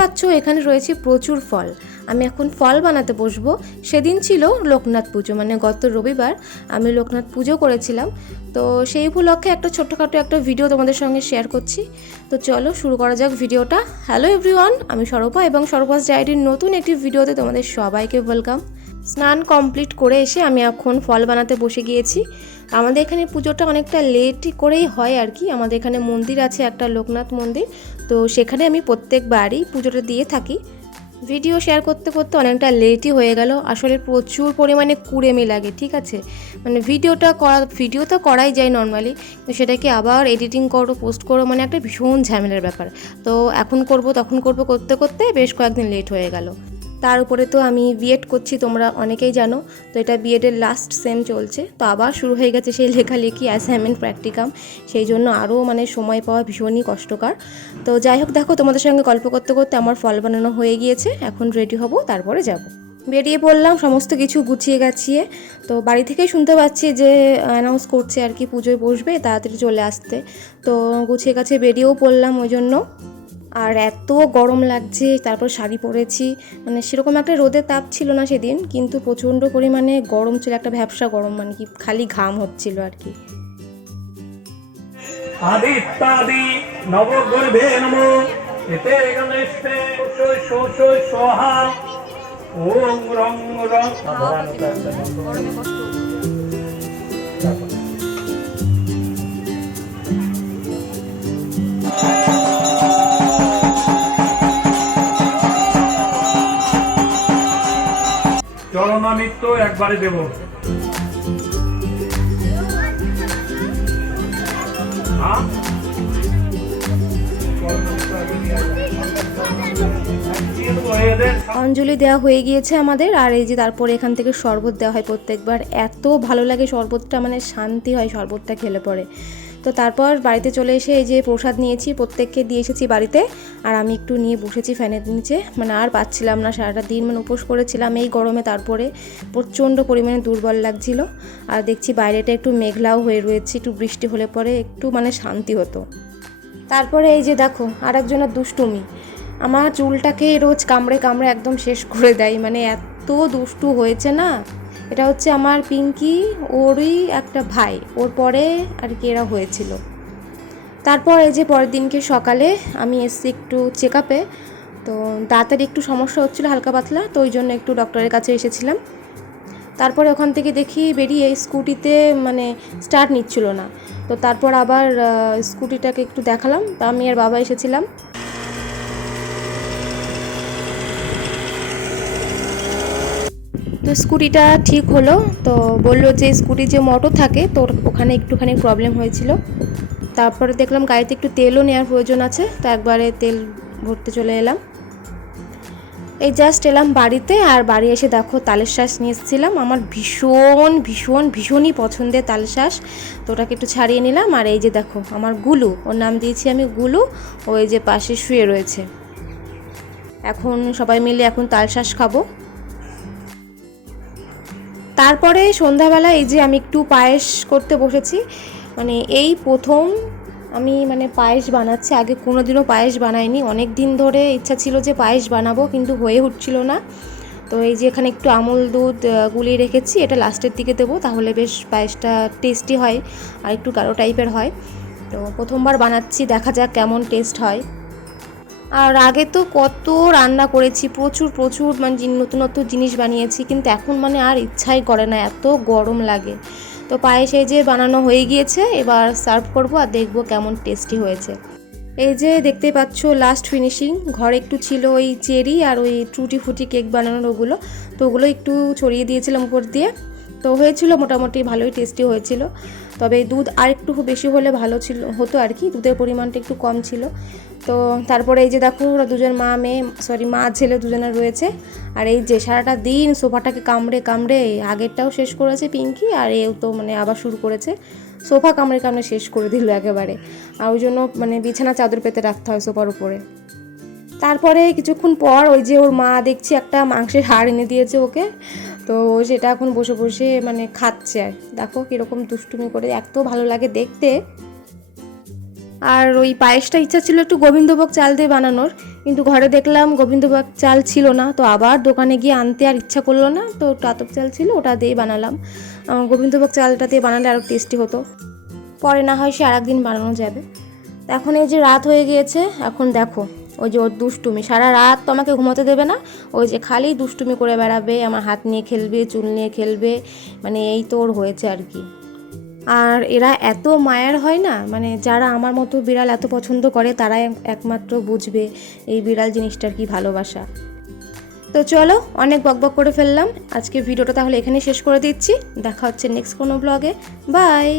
পাচ্ছ এখানে রয়েছে প্রচুর ফল। আমি এখন ফল বানাতে বসবো। সেদিন ছিল লোকনাথ পুজো, মানে গত রবিবার আমি লোকনাথ পুজো করেছিলাম। তো সেই উপলক্ষে একটা ছোট্টখাটো একটা ভিডিও তোমাদের সঙ্গে শেয়ার করছি। তো চলো শুরু করা যাক ভিডিওটা। হ্যালো এভরিওয়ান, আমি স্বরূপা এবং স্বরূপাস ডায়েরির নতুন একটি ভিডিওতে তোমাদের সবাইকে ওয়েলকাম। স্নান কমপ্লিট করে এসে আমি এখন ফল বানাতে বসে গিয়েছি। আমাদের এখানে পুজোটা অনেকটা লেট করেই হয় আর কি। আমাদের এখানে মন্দির আছে একটা, লোকনাথ মন্দির, তো সেখানে আমি প্রত্যেকবারই পুজোটা দিয়ে থাকি। ভিডিও শেয়ার করতে করতে অনেকটা লেটই হয়ে গেল। আসলে প্রচুর পরিমাণে কুড়েমি লাগে, ঠিক আছে, মানে ভিডিও তো করাই যায় নর্মালি, কিন্তু সেটাকে আবার এডিটিং করো, পোস্ট করো, মানে একটা ভীষণ ঝামেলার ব্যাপার। তো এখন করব তখন করব করতে করতে বেশ কয়েকদিন লেট হয়ে গেল। তার উপরে তো আমি বিএড করছি, তোমরা অনেকেই জানো। তো এটা বিএডের লাস্ট সেম চলছে, তো আবার শুরু হয়ে গেছে সেই লেখালেখি, অ্যাসাইনমেন্ট, প্র্যাকটিকাম। সেই জন্য আরও মানে সময় পাওয়া ভীষণই কষ্টকর। তো যাই হোক, দেখো তোমাদের সঙ্গে গল্প করতে করতে আমার ফল বানানো হয়ে গিয়েছে। এখন রেডি হব, তারপরে যাব। বেরিয়ে পড়লাম সমস্ত কিছু গুছিয়ে গাছিয়ে। তো বাড়ি থেকেই শুনতে পাচ্ছি যে অ্যানাউন্স করছে আর কি পুজোয় বসবে, তাড়াতাড়ি চলে আসতে। তো গুছিয়ে গাছিয়ে বেরিয়েও পড়লাম ওই জন্য। আর এত গরম লাগছে, তারপর শাড়ি পরেছি, মানে সেরকম একটা রোদের তাপ ছিল না সেদিন, কিন্তু প্রচণ্ড পরিমাণে গরম ছিল, একটা ভ্যাপসা গরম, মানে কি খালি ঘাম হচ্ছিল আর কি। আদিত্যাদি নবগর্ভে নমো এতে গণেশে সোহা ওং রং রং। চরণামিত্র একবারে দেব। অঞ্জলি দেওয়া হয়ে গিয়েছে আমাদের। আর এই যে তারপরে এখান থেকে শরবত দেওয়া হয় প্রত্যেকবার। এত ভালো লাগে শরবতটা, মানে শান্তি হয় শরবতটা খেলে পরে। তো তারপর বাড়িতে চলে এসে এই যে প্রসাদ নিয়েছি, প্রত্যেককে দিয়ে এসেছি বাড়িতে। আর আমি একটু নিয়ে বসেছি ফ্যানের নিচে, মানে আর পাচ্ছিলাম না, সারাটা দিন মানে উপোস করেছিলাম এই গরমে, তারপরে প্রচণ্ড পরিমাণে দুর্বল লাগছিল। আর দেখছি বাইরেটা একটু মেঘলাও হয়ে রয়েছে, একটু বৃষ্টি হলে পরে একটু মানে শান্তি হতো। তারপরে এই যে দেখো আর একজনের দুষ্টুমি, আমার চুলটাকে রোজ কামড়ে কামড়ে একদম শেষ করে দেয়, মানে এত দুষ্টু হয়েছে না। এটা হচ্ছে আমার পিঙ্কি, ওরই একটা ভাই, ওর পরে আর কি এরা হয়েছিল। তারপর এই যে পরের দিনকে সকালে আমি এসছি একটু চেক আপে। তো দাঁতের একটু সমস্যা হচ্ছিলো হালকা পাতলা, তো ওই জন্য একটু ডক্টরের কাছে এসেছিলাম। তারপরে ওখান থেকে দেখি বেরিয়ে স্কুটিতে মানে স্টার্ট নিচ্ছিল না। তো তারপর আবার স্কুটিটাকে একটু দেখালাম, তা আমি আর বাবা এসেছিলাম। তো স্কুটিটা ঠিক হলো। তো বললো যে স্কুটি যে মোটর থাকে, তো ওখানে একটুখানি প্রবলেম হয়েছিল। তারপরে দেখলাম গাড়িতে একটু তেলও নেওয়ার প্রয়োজন আছে, তো একবারে তেল ভরতে চলে এলাম। এই জাস্ট এলাম বাড়িতে, আর বাড়ি এসে দেখো তালের শাঁস নিয়ে এসেছিলাম। আমার ভীষণ ভীষণ ভীষণই পছন্দের তালের শাঁস, তো ওটাকে একটু ছাড়িয়ে নিলাম। আর এই যে দেখো আমার গুলু, ওর নাম দিয়েছি আমি গুলু, ওই যে পাশে শুয়ে রয়েছে। এখন সবাই মিলে এখন তাল শাঁস খাবো। তারপরে সন্ধ্যাবেলা এই যে আমি একটু পায়েস করতে বসেছি। মানে এই প্রথম আমি মানে পায়েস বানাচ্ছি, আগে কোনো দিনও পায়েস বানাইনি। অনেক দিন ধরে ইচ্ছা ছিল যে পায়েস বানাবো, কিন্তু হয়ে উঠছিল না। তো এই যে এখানে একটু আমুল দুধ গুলিয়ে রেখেছি, এটা লাস্টের দিকে দেবো, তাহলে বেশ পায়েসটা টেস্টি হয় আর একটু গাঢ় টাইপের হয়। তো প্রথমবার বানাচ্ছি, দেখা যাক কেমন টেস্ট হয়। আর আগে তো কত রান্না করেছি, প্রচুর প্রচুর মানে নতুন নতুন জিনিস বানিয়েছি, কিন্তু এখন মানে আর ইচ্ছাই করে না, এত গরম লাগে। তো পায়েস এই যে বানানো হয়ে গিয়েছে, এবার সার্ভ করব আর দেখব কেমন টেস্টি হয়েছে। এই যে দেখতেই পাচ্ছ লাস্ট ফিনিশিং। ঘরে একটু ছিল ওই চেরি আর ওই টুটি ফুটি কেক বানানোর ওগুলো, তো ওগুলো একটু ছড়িয়ে দিয়েছিলাম উপর দিয়ে। তো হয়েছিল মোটামুটি ভালোই টেস্টি হয়েছিল। তবে দুধ আর একটু বেশি হলে ভালো হতো আর কি, দুধের পরিমাণটা একটু কম ছিল। তো তারপরে এই যে দেখো ওরা দুজন মা ছেলে দুজনে রয়েছে। আর এই যে সারাটা দিন সোফাটাকে কামড়ে কামড়ে, আগেরটাও শেষ করেছে পিঙ্কি, আর এও তো মানে আবার শুরু করেছে। সোফা কামড়ে কামড়ে শেষ করে দিল একেবারে। আর ওই জন্য মানে বিছানা চাদর পেতে রাখতে হয় সোফার উপরে। তারপরে কিছুক্ষণ পর ওই যে ওর মা দেখছি একটা মাংসের হাড় এনে দিয়েছে ওকে, তো সেটা এখন বসে বসে মানে খাচ্ছে। আর দেখো কীরকম দুষ্টুমি করে, এত ভালো লাগে দেখতে। আর ওই পায়েসটা ইচ্ছা ছিল একটু গোবিন্দভোগ চাল দিয়ে বানানোর, কিন্তু ঘরে দেখলাম গোবিন্দভোগ চাল ছিল না, তো আবার দোকানে গিয়ে আনতে আর ইচ্ছা করলো না, তো টাতক চাল ছিল ওটা দিয়ে বানালাম। গোবিন্দভোগ চালটা দিয়ে বানালে আরও টেস্টি হতো। পরে না হয় সে আর একদিন বানানো যাবে। তো এখন এই যে রাত হয়ে গিয়েছে, এখন দেখো ওই যে ওর দুষ্টুমি, সারা রাত তো আমাকে ঘুমোতে দেবে না, ওই যে খালি দুষ্টুমি করে বেড়াবে, আমার হাত নিয়ে খেলবে, চুল নিয়ে খেলবে, মানে এই তো ওর হয়েছে আর কি। আর এরা এত মায়ের হয় না, মানে যারা আমার মতো বিড়াল এত পছন্দ করে তারাই একমাত্র বুঝবে এই বিড়াল জিনিসটার কি ভালোবাসা। তো চলো, অনেক বকবক করে ফেললাম, আজকে ভিডিওটা তাহলে এখানে শেষ করে দিচ্ছি। দেখা হচ্ছে নেক্সট কোনো ব্লগে। বাই।